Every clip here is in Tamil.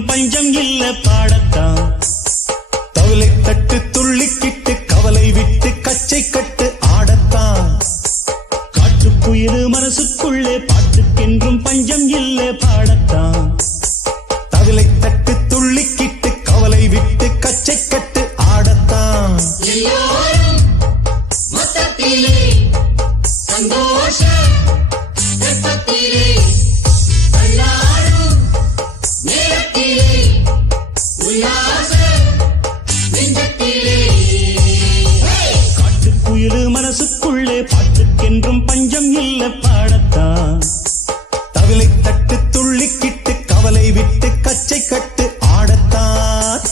என்றும் பஞ்சம் இல்ல பாடத்தான். தவிலை தட்டு துள்ளிக்கிட்டு கவலை விட்டு கச்சை கட்டு ஆடத்தான். காட்டுக்குயில் மனசுக்குள்ளே பாட்டுக்கென்றும் பஞ்சம் இல்ல பாடத்தான். தவிலை தட்டு துள்ளிக்கிட்டு கவலை விட்டு கச்சை கட்டு ஆடத்தான். எல்லோரும் மொத்தத்திலே சந்தோஷ வெப்பத்திலே தள்ளாடும் நேரத்திலே உல்லாச நெஞ்சத்திலே. காட்டுக்குயில் மனசுக்குள்ளே பாட்டுக்கென்றும் பஞ்சம் இல்ல பாடத்தான். தவிலை தட்டு துள்ளிக்கிட்டு கவலை விட்டு கச்சை கட்டு ஆடத்தான்.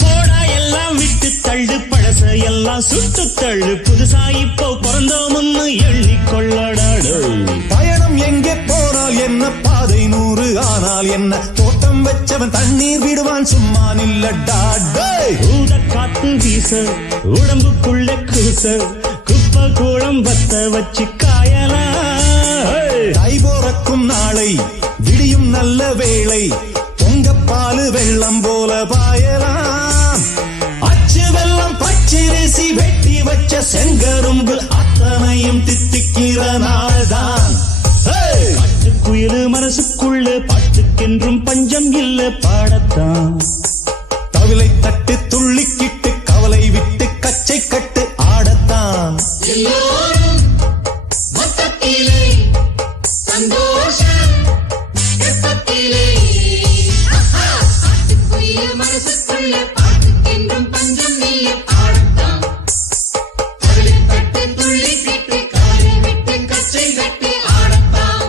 போடா எல்லாம் விட்டு தள்ளு, பழச எல்லாம் சுட்டு தள்ளு, புதுசா இப்போ பிறந்தோம்னு எண்ணிக்கொள்ளடாடு. பயணம் எங்கே போனால் என்ன, பாதை 100 ஆனால் என்ன, தோட்டம் வச்சவன் தண்ணீர் விடுவான் சும்மா நில்லடா. ஊத காத்து வீச உடம்புக்குள்ள கூச, குப்பை கூளம் பத்த வச்சு காயலாம். தை போறக்கும் நாளை விடியும் நல்ல வேளை, பொங்கப்பாலு வெள்ளம் போல பாயலாம். அச்சு வெள்ளம் பச்சரிசி வெட்டி வச்ச செங்கரும்பு அத்தனையும் தித்திக்கிற நாள்தான். காட்டுக்குயில் மனசுக்குள்ள பாட்டுக்கென்றும் பஞ்சம் இல்ல பாடத்தான். தவிலை தட்டு துள்ளிக்கிட்டு கவலை விட்டு கச்சை கட்டு ஆடத்தான். எல்லோரும் மொத்தத்திலே சந்தோஷ வெப்பத்திலே காட்டுக்குயில் மனசுக்குள்ள பாட்டுக்கென்றும் பஞ்சம் இல்ல பாடத்தான். தவிலை தட்டு துள்ளிக்கிட்டு கவலை விட்டு கச்சை கட்டு ஆடத்தான்.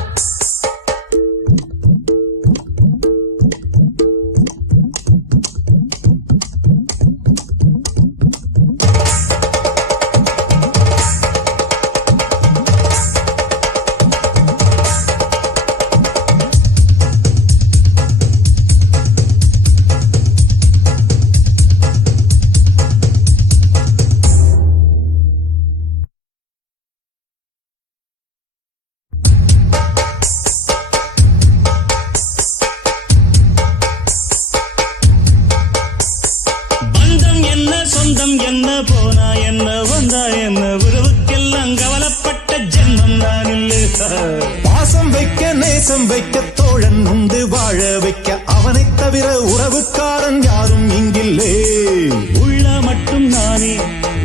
பந்தம் என்ன சொந்தம் என்ன, போனா என்ன வந்தா என்ன, உறவுக்கெல்லாம் கவலைப்பட்ட ஜென்மம் நான் இல்லை. பாசம் வைக்க நேசம் வைக்க தோழன் உண்டு வாழ வைக்க, அவனைத் தவிர உறவுக்காரன் யாரும் இங்கில்லே. உள்ள மட்டும் நானே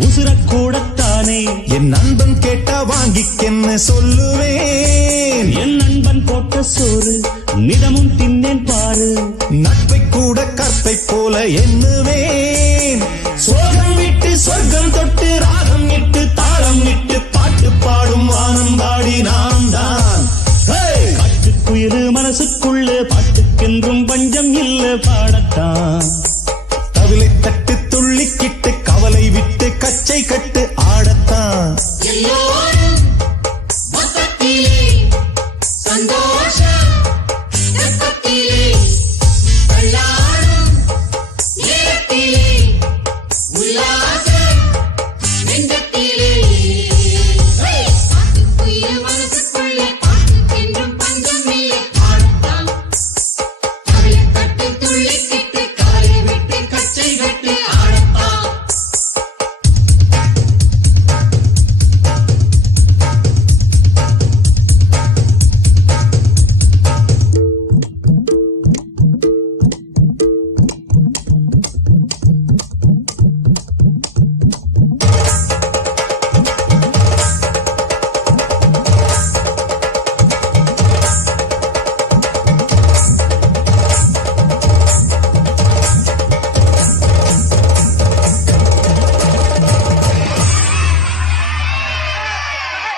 உசுரக்கூடத்தானே, என் நண்பன் கேட்டா வாங்கிக்கென்ன சொல்லுவேன். என் நண்பன் போட்ட சோறு நிதமும் தின்னேன் பாரு. நட்பை கூட கற்பை போல எண்ணுவேன். சோகம் விட்டு சொர்க்கம் தொட்டு ராகம் இட்டு தாளம் இட்டு பாட்டு பாடும் வானம் பாடி நாம் தான். காட்டுக்குயில் மனசுக்குள்ள பாட்டுக்கென்றும் பஞ்சம் இல்ல பாடத்தான். தவிலை தட்டு துள்ளிக்கிட்டு கவலை விட்டு கச்சை கட்டு ஆடத்தான். எல்லோரும் மொத்தத்திலே சந்தோஷ